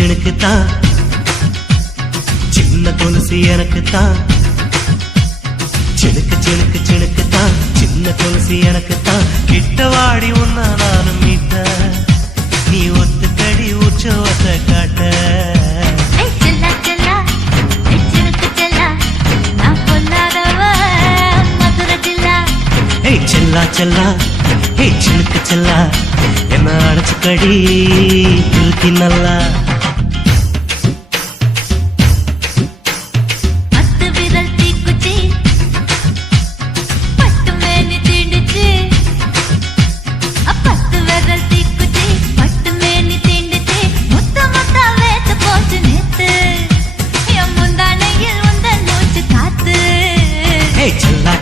சிணுக்குத்தான் சின்ன கொலுசு எனக்குத்தான் சிணுக்கு சிணுக்கு சிணுக்குத்தான் சின்ன கொலுசு எனக்குத்தான் கிட்ட வாடி உன்னா நானும் மீட்ட நீ ஒத்துக்கடி உற்சவத்தை காட்ட செல்லா செல்லா ஹே சிலுக்கு செல்லா என்ன அடைச்சுக்கடி இருக்கு நல்லா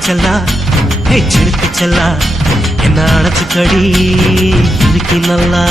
செல்லா ஹே சிலுக்கு செல்லா என்ன அடைச்சுக்கடி இருக்கு நல்லா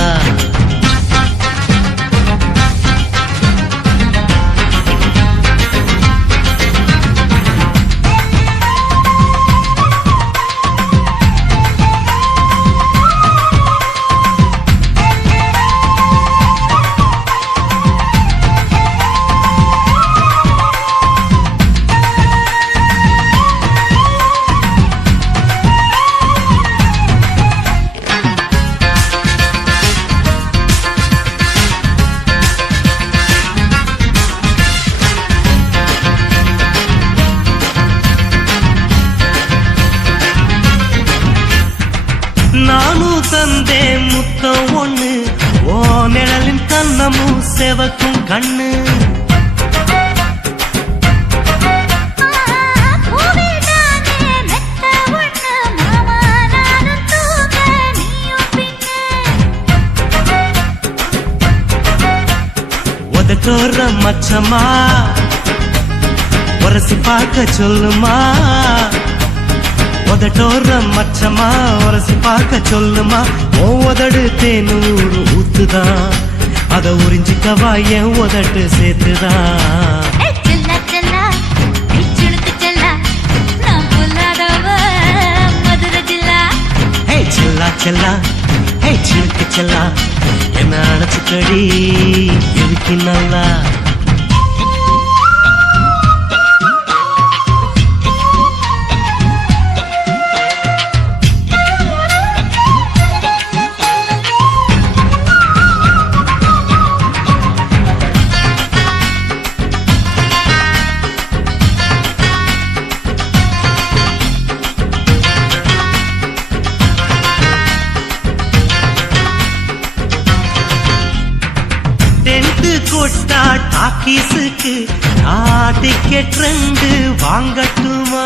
நானும் தந்தே முத்தம் ஒண்ணு ஓ நிழலின் கண்ணமும் செவக்கும் கண்ணு உதட்டோர மச்சமா உரசி பார்க்க சொல்லுமா உதட்டோர மச்சமா உரசி பார்க்க சொல்லுமா உதடு தேனூறு ஊத்துதான் அத உறிஞ்சிக்கவா என் உதட்டு சேர்த்துதான் செல்லா செல்லா ஹே சிலுக்கு செல்லா என்ன அடைச்சுக்கடி இருக்கு நல்லா கொட்டா டாக்கீஸுக்கு டிக்கெட் 2 வாங்கட்டுமா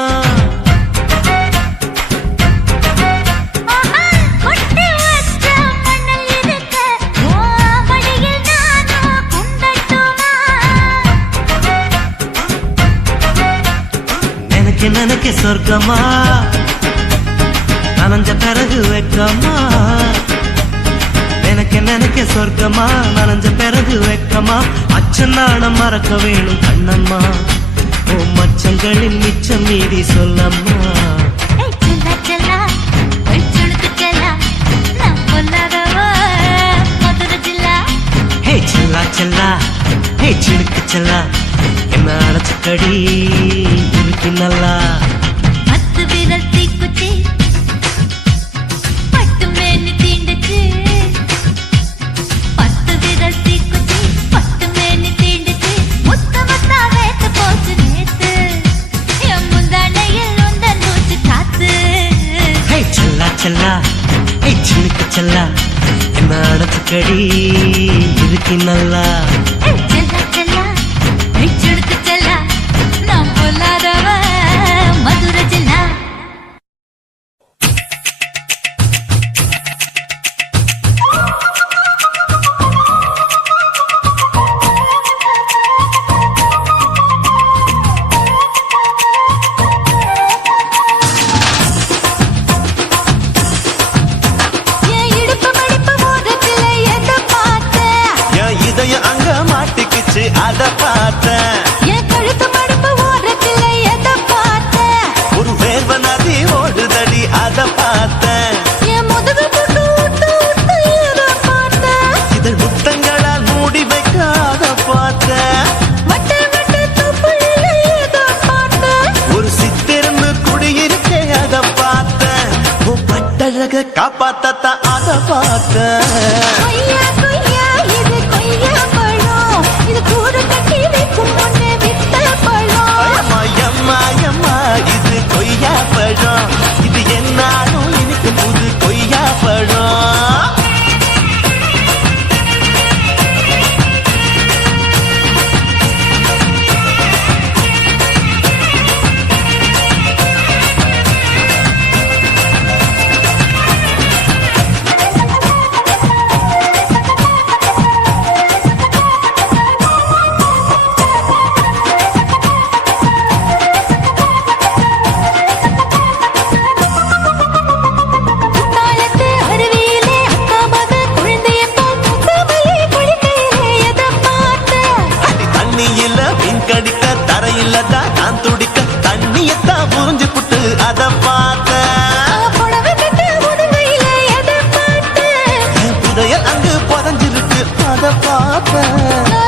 நினைக்க சொர்க்கமா நனைஞ்ச பிறகு வெக்கமா நினைக்க சொர்க்கமா நனைஞ்ச பிறகு வெக்கமா அச்சநாணம் மறக்க வேணும் கண்ணம்மா ஓ மச்சங்களின் மிச்சம் மீறி சொல்லம்மா ஹே செல்லா செல்லா ஹே சிலுக்கு செல்லா என்ன அடைச்சுக்கடி இருக்கு நல்லா செல்லா ஹே சிலுக்கு செல்லா என்ன அடைச்சுக்கடி இருக்கு நல்லா அங்க மாட்டிக்கு கட்டழக காப்பாத்தத்த அத பார்த்த கொய்யா கொய்யா இது கொய்யா பழம் இது கூறு கட்டி வைக்கும் முன்னே வித்த பழம் அம்மா அம்மா அம்மா இது கொய்யா பழம் இது என்னாலும் எனக்கு புது கொய்யா பழம் தாளத்து அருவியிலே அக்கா மக குழந்தைய போல் முகமலே குளிக்கையிலே எதை பார்த்த அடி தண்ணியில மீன் கடிக்க தரையில தான் நான் துடிக்க தண்ணியத்தான் புரிஞ்சு புட்டு அத பார்த்த புடவை கட்ட முதுகையிலே எதை பார்த்த புதையல் அங்கு புதஞ்சிருக்கு அத பார்த்த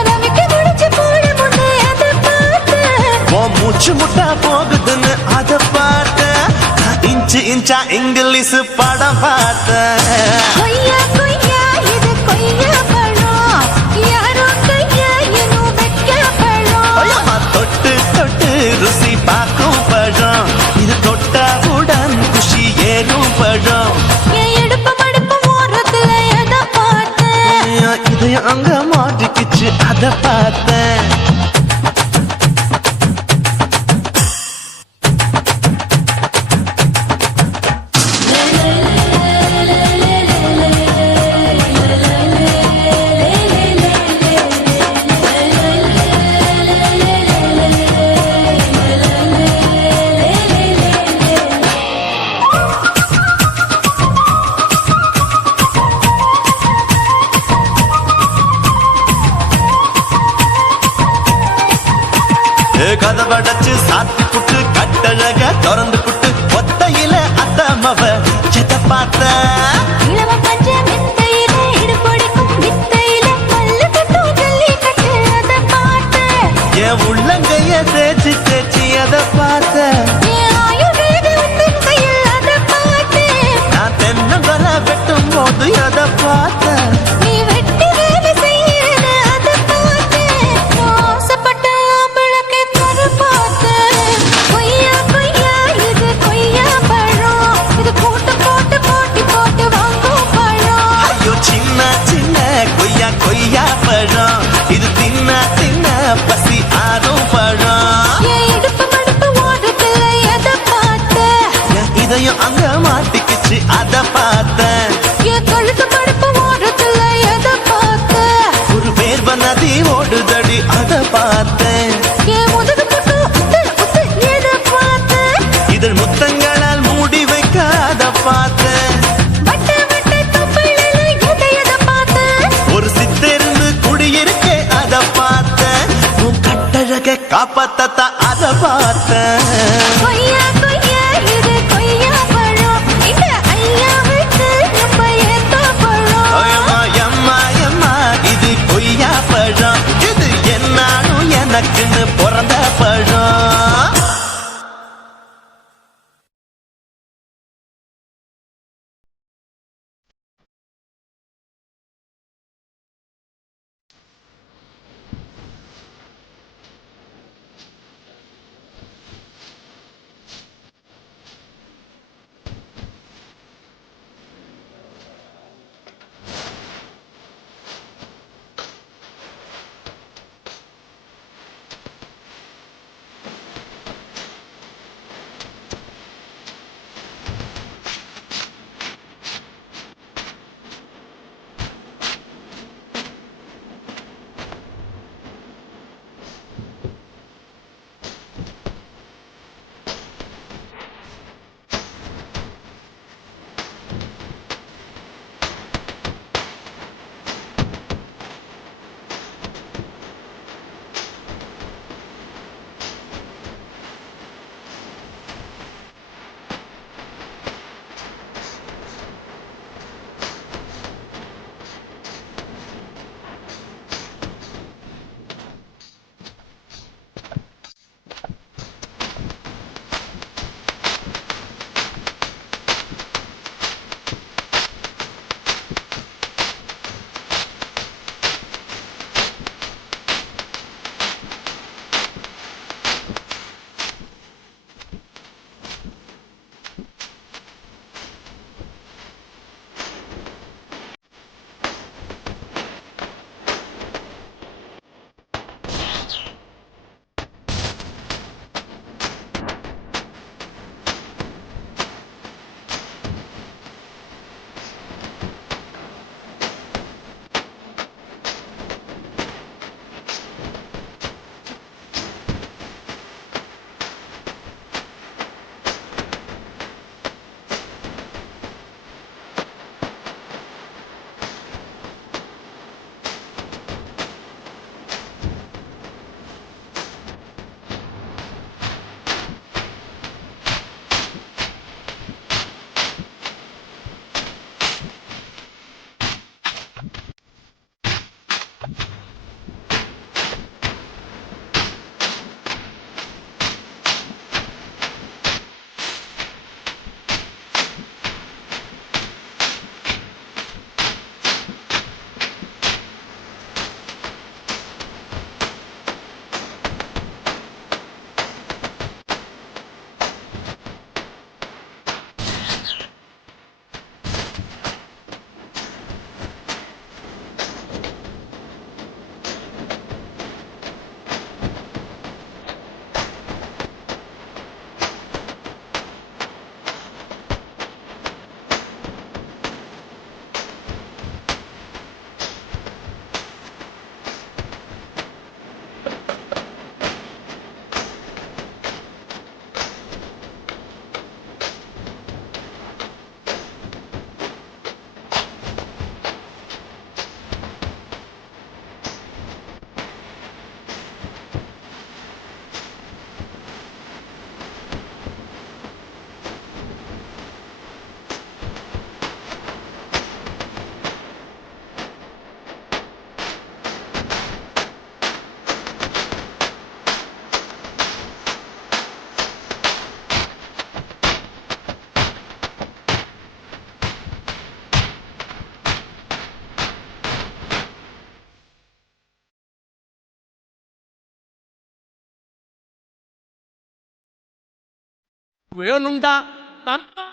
ரவிக்கு முடிச்சு போட முன்னே எதை பார்த்த உன் மூச்சு முட்டா போகுதுன்னு அத பார்த்த இன்ச்சு இன்ச்சா இங்கிலீஷ் படம் பார்த்த கொய்யா கொய்யா இது கொய்யா பழம் யாரோ கையா இன்னும் வைக்க பழம் ஐயம்மா, தொட்டு தொட்டு ருசி பார்க்கும் பழம் இது தொட்டாவுடன் குஷி ஏறும் பழம் என் இடுப்பு மடுப்பு ஓரத்துல எதை பார்த்த இதயம் அங்க மாட்டிக்கிச்சு அத பார்த்தேன் கதவடைச்சு சாத்தி புட்டு கட்டழக திறந்து புட்டு ஒத்தையில அத்தமவ எத பார்த்த இளவ பஞ்ச மெத்தையில இடுப்பொடிக்கும் வித்தையில பல்லு கட்டும் ஜல்லி கட்டு அதை பார்த்த என் உள்ளங்கைய தேய்ச்சி தேய்ச்சி அத பார்த்த என் ஆயுர்வேத உந்தன் கையில் அதை பார்த்த நான் தென்னங்கொல வெட்டும் போது அத பார்த்த நீ வெட்டி வேலை செய்யறது அதை பார்த்த ஆசைப்பட்ட ஆம்பளக்கு தர பார்த்த கொய்யா கொய்யா இது கொய்யா பழம் இது கூட்டு போட்டு போட்டி போட்டு வாங்கும் பழம் ஐயோ சின்ன சின்ன கொய்யா கொய்யா பழம் இது தின்ன தின்ன பசி ஆறும் பழம் என் இடுப்பு மடுப்பு ஓரத்துல எதை பார்த்த என் இதயம் அங்க மாட்டிக்கிச்சு அத பார்த்தேன் என் கழுத்து மடுப்பு ஓரத்துல எதை பார்த்த ஒரு வேர்வ நதி ஓடுதடி அத பார்த்தேன் என் முதுகு பக்கம் உத்து உத்து எதை பார்த்த இதழ் முத்தங்களால் மூடி வைக்க அத பார்த்தேன் வட்ட வட்ட தொப்பையில எதை பார்த்த ஒரு சித்தெருந்து குடியிருக்கே அத பார்த்தேன் உன் கட்டழக காப்பாத்தத்த அத பார்த்தேன் கொய்யா கொய்யா இது கொய்யா பழம் இந்த ஐயாவுக்கு நம்ம ஏத்த பழம் அம்மா அம்மா அம்மா இது கொய்யா பழம் இது என்னாலும் எனக்குன்னு பிறந்த பழம் வேணுண்டா நண்பா.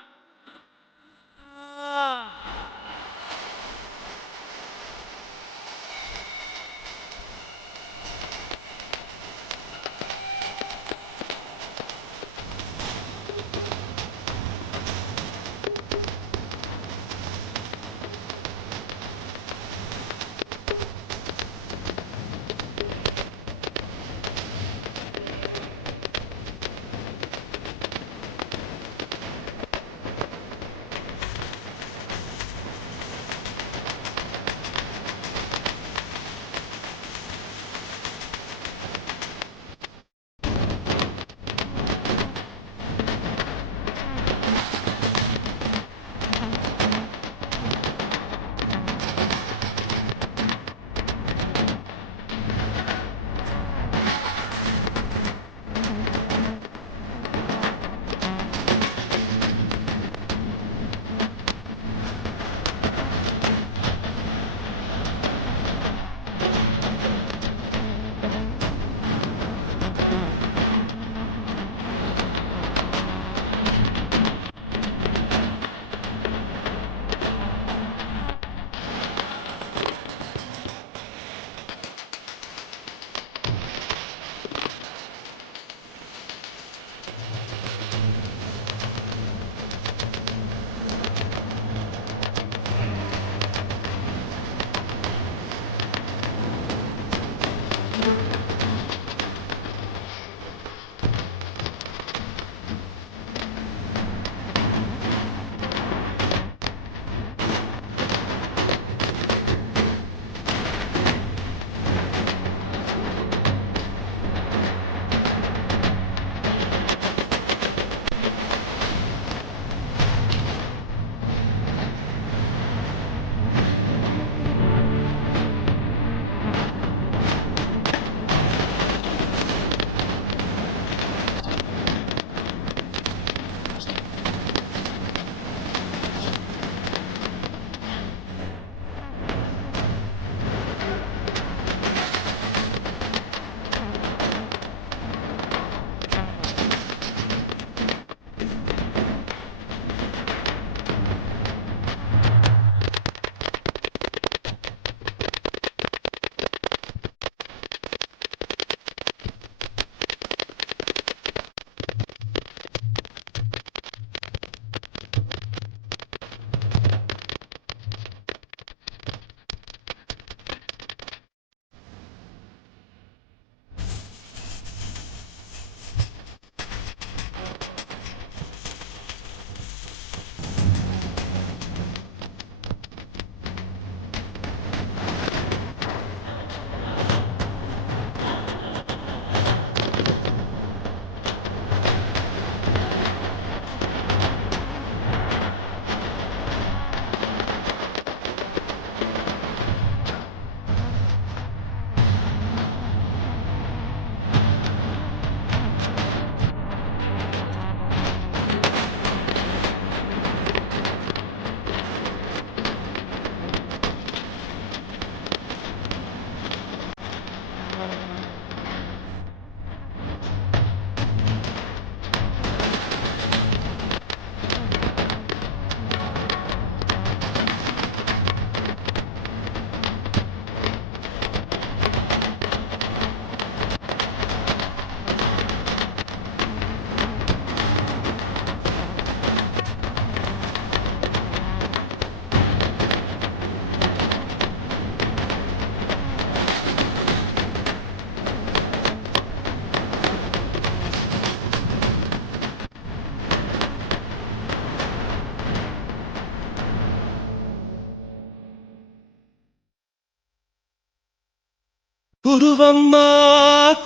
குருவம்மா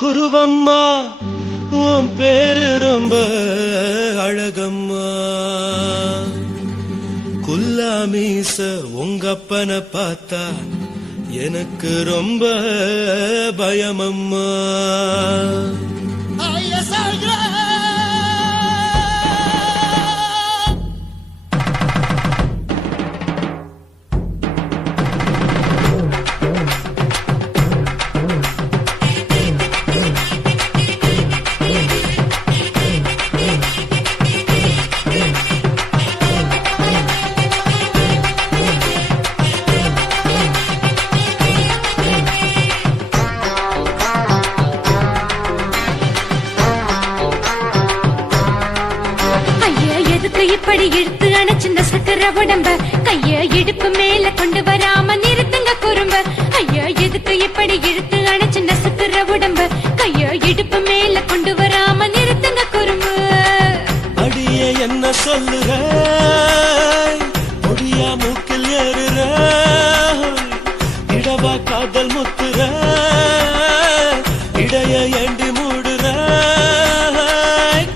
குருவம்மா உன் பேரு ரொம்ப அழகம்மா. குல்லாமீச உங்கப்பனை பார்த்தா எனக்கு ரொம்ப பயமம்மா. அணைச்சிந்த சக்கர உடம்ப கைய இடுப்பு மேல கொண்டு வராம நிறுத்துங்க குறும்ப. ஐயோ எதுக்கு இப்படி இழுத்து அணைச்சிந்த சக்கர உடம்ப கைய இடுப்பு மேல கொண்டு வராம நிறுத்துங்க குறும்பு. அடியே என்ன சொல்லுற, முடியா மூக்கில் ஏறுற, இடவா காதல் முத்துற, இடைய ஏண்டி மூடுற,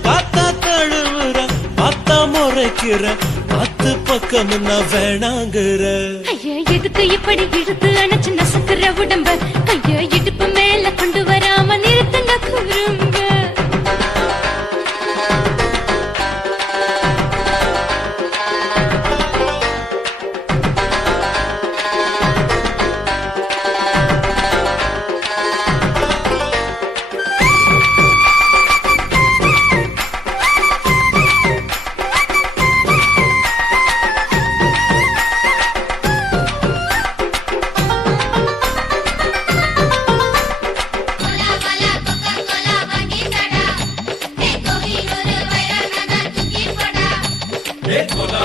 காத்தா தழுவுற, பார்த்தா முறைக்கிற, பத்து பக்கம் நான் வேணாங்குற. ஐயா எதுக்கு இப்படி இழுத்து அணைச்சு நசுக்குற உடம்ப கைய இடுப்பு மேல கொண்டு வராம நிறுத்துங்க குறும்ப. Cola,